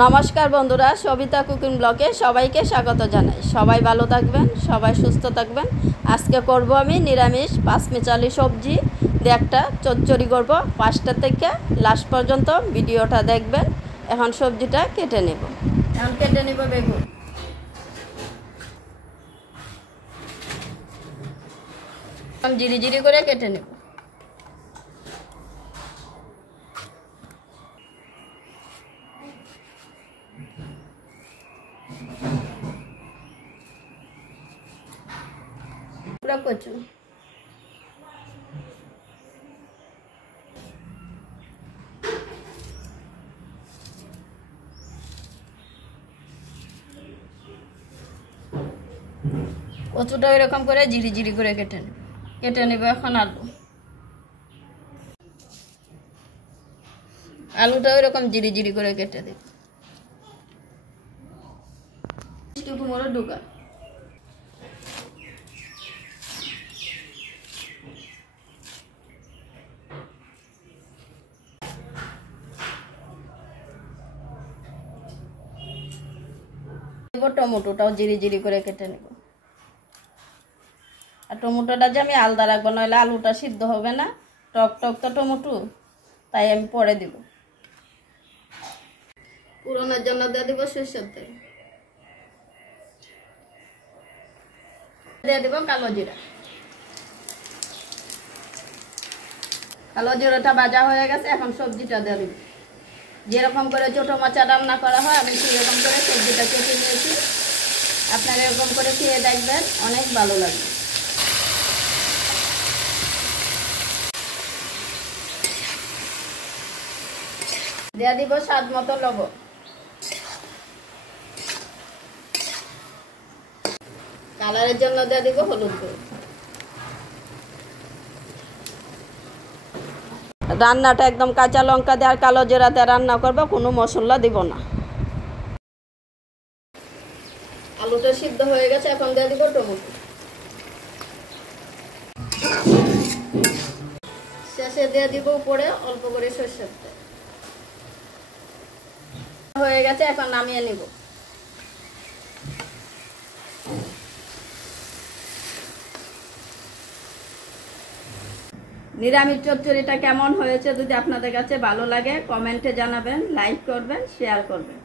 নমস্কার বন্ধুরা, সবিতা কুকিং ব্লগে সবাইকে স্বাগত জানাই। সবাই ভালো থাকবেন, সবাই সুস্থ থাকবেন। আজকে করব আমি নিরামিষ পাঁচমিশালি সবজি দিয়ে একটা চচ্চড়ি করব। 5টা থেকে লাস্ট পর্যন্ত ভিডিওটা দেখবেন। এখন সবজিটা কেটে নেব। এখন কেটে নেব বেগুন। জিরি জিরি করে কেটে নেব। কচু কচুটা এরকম করে জিরি জিরি করে কেটে নেব। এখন আলুটা এরকম জিরি জিরি করে কেটে দেব। কুমড়ো ঢুকা টমেটোটাও জিরি জিরি করে কেটে নেব। আর টমেটোটা যে আমি আলাদা রাখবো, নইলে আলুটা সিদ্ধ হবে না। টক টক তো টমেটো, তাই আমি পরে দিব। পুরোনোর জন্য দিয়ে দিব সরষের তেল, দিয়ে দিব কালো জিরা। কালো জিরাটা ভাজা হয়ে গেছে, এখন সবজিটা দিয়ে দিব। যেরকম করে ছোট মাছা রান্না করা হয় আমি সেরকম করে সবজিটা কেটে নিয়েছি। আপনারা এরকম করে খেয়ে দেখবেন, অনেক ভালো লাগবে। দিয়ে দিব স্বাদ মতো লবণ। কালারের জন্য দিয়ে দিব হলুদ গুঁড়ো। রান্নাটা একদম কাঁচা লঙ্কা দিয়ে আর কালো জিরা দিয়ে রান্না করবো, কোনো মশলা দিব না। আলুটা সিদ্ধ হয়ে গেছে, এখন দিয়ে দিব টমেটো। শেষে দিয়ে দিব উপরে অল্প করে সরষের তেল। হয়ে গেছে, এখন নামিয়ে নিব। নিরামিষ চচ্চড়িটা কেমন হয়েছে যদি আপনাদের কাছে ভালো লাগে কমেন্টে জানাবেন, লাইক করবেন, শেয়ার করবেন।